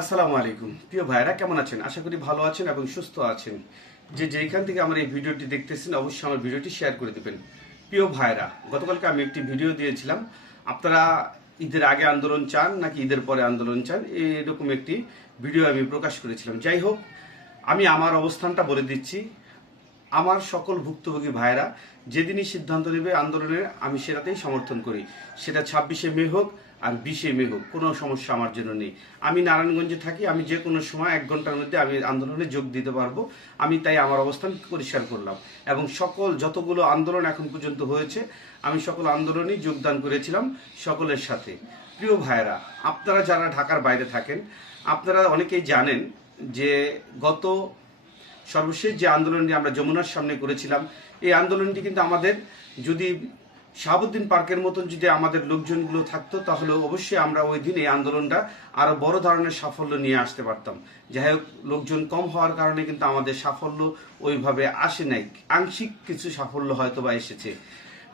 আসসালামু আলাইকুম। প্রিয় ভাইরা কেমন আছেন? আশা করি ভালো আছেন এবং সুস্থ আছেন। যে যেখান থেকে আমার এই ভিডিওটি দেখতেছেন, অবশ্যই আমার ভিডিওটি শেয়ার করে দেবেন। প্রিয় ভাইরা গতকালকে আমি একটি ভিডিও দিয়েছিলাম। আপনারা ঈদের আগে আন্দোলন চান নাকি ঈদের পরে আন্দোলন চান, এরকম একটি ভিডিও আমি প্রকাশ করেছিলাম। যাই হোক, আমি আমার অবস্থানটা বলে দিচ্ছি। আমার সকল ভুক্তভোগী ভাইরা যেদিনই সিদ্ধান্ত নেবে আন্দোলনের, আমি সেটাতেই সমর্থন করি। সেটা ছাব্বিশে মে হোক আর বিশে মে হোক, কোনো সমস্যা আমার জন্য নেই। আমি নারায়ণগঞ্জে থাকি, আমি যে কোনো সময় এক ঘণ্টার মধ্যে আমি আন্দোলনে যোগ দিতে পারব। আমি তাই আমার অবস্থান পরিষ্কার করলাম এবং সকল যতগুলো আন্দোলন এখন পর্যন্ত হয়েছে, আমি সকল আন্দোলনেই যোগদান করেছিলাম সকলের সাথে। প্রিয় ভাইরা আপনারা যারা ঢাকার বাইরে থাকেন, আপনারা অনেকেই জানেন যে গত সর্বশেষ যে আন্দোলনটি আমরা যমুনার সামনে করেছিলাম, এই আন্দোলনটি কিন্তু আমাদের যদি শাহাবুদ্দিন পার্কের মতন যদি আমাদের লোকজনগুলো থাকতো, তাহলে অবশ্যই আমরা ওই দিন এই আন্দোলনটা আরও বড় ধরনের সাফল্য নিয়ে আসতে পারতাম। যাই হোক, লোকজন কম হওয়ার কারণে কিন্তু আমাদের সাফল্য ওইভাবে আসে নাই। আংশিক কিছু সাফল্য হয়তো বা এসেছে।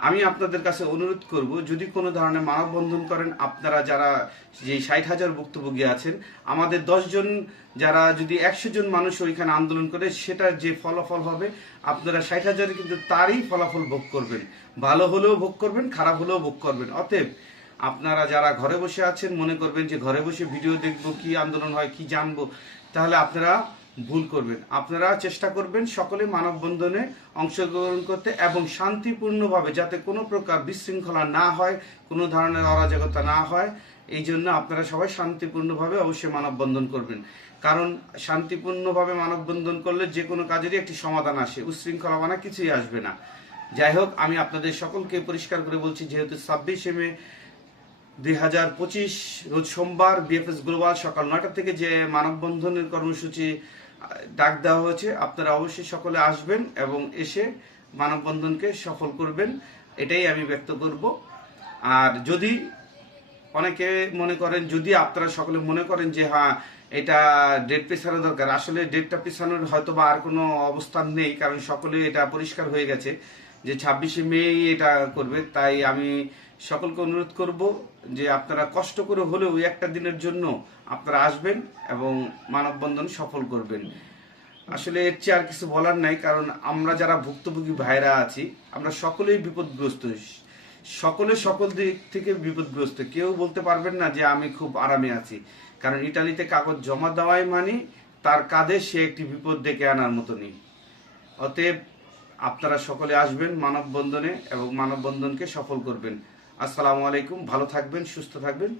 আমি আপনাদের কাছে অনুরোধ করব, যদি কোনো ধরনের মানববন্ধন করেন, আপনারা যারা যে ষাট হাজার ভুক্তভোগী আছেন, আমাদের জন যারা যদি একশো জন মানুষ ওইখানে আন্দোলন করে, সেটার যে ফলাফল হবে, আপনারা ষাট হাজারে কিন্তু তারই ফলাফল ভোগ করবেন। ভালো হলেও ভোগ করবেন, খারাপ হলেও ভোগ করবেন। অতএব, আপনারা যারা ঘরে বসে আছেন, মনে করবেন যে ঘরে বসে ভিডিও দেখব, কি আন্দোলন হয়, কি জানব, তাহলে আপনারা ভুল করবেন। আপনারা চেষ্টা করবেন সকলে মানববন্ধনে অংশগ্রহণ করতে এবং শান্তিপূর্ণভাবে যাতে কোনো প্রকার বিশৃঙ্খলা না হয়, কোনো ধরনের অরাজকতা না হয়, এই জন্য আপনারা সবাই শান্তিপূর্ণভাবে অবশ্যই মানববন্ধন করবেন। কারণ শান্তিপূর্ণভাবে মানববন্ধন করলে যে কোনো কাজেরই একটি সমাধান আসে উশৃঙ্খলা মানা কিছুই আসবে না। যাই হোক, আমি আপনাদের সকলকে পরিষ্কার করে বলছি, যেহেতু ছাব্বিশে মে দুই হাজার পঁচিশ রোজ সোমবার বিএফএস গ্লোবাল সকাল নয়টা থেকে যে মানববন্ধনের কর্মসূচি ডাক দেওয়া হয়েছে। আপনারা অবশ্যই সকলে আসবেন এবং এসে মানববন্ধনকে সফল করবেন, এটাই আমি ব্যক্ত করব। আর যদি অনেকে মনে করেন, যদি আপনারা সকলে মনে করেন যে হ্যাঁ এটা ডেট পেছানো দরকার। আসলে ডেটটা পেছানোর হয়তো বা আর কোনো অবস্থান নেই, কারণ সকলে এটা পরিষ্কার হয়ে গেছে। যে ছাব্বিশে মে এটা করবে, তাই আমি সকলকে অনুরোধ করব যে আপনারা কষ্ট করে হলেও একটা দিনের জন্য আপনারা আসবেন এবং মানববন্ধন সফল করবেন। আসলে এর চেয়ে আর কিছু বলার নাই, কারণ আমরা যারা ভুক্তভোগী ভাইরা আছি, আমরা সকলেই বিপদগ্রস্ত। সকলে সকল দিক থেকে বিপদগ্রস্ত। কেউ বলতে পারবেন না যে আমি খুব আরামে আছি। কারণ ইটালিতে কাগজ জমা দেওয়াই মানে তার কাঁধে সে একটি বিপদ ডেকে আনার মতো নেই অতএব আপনারা সকলে আসবেন মানববন্ধনে এবং মানববন্ধনকে সফল করবেন। আসসালামু আলাইকুম ভালো থাকবেন সুস্থ থাকবেন।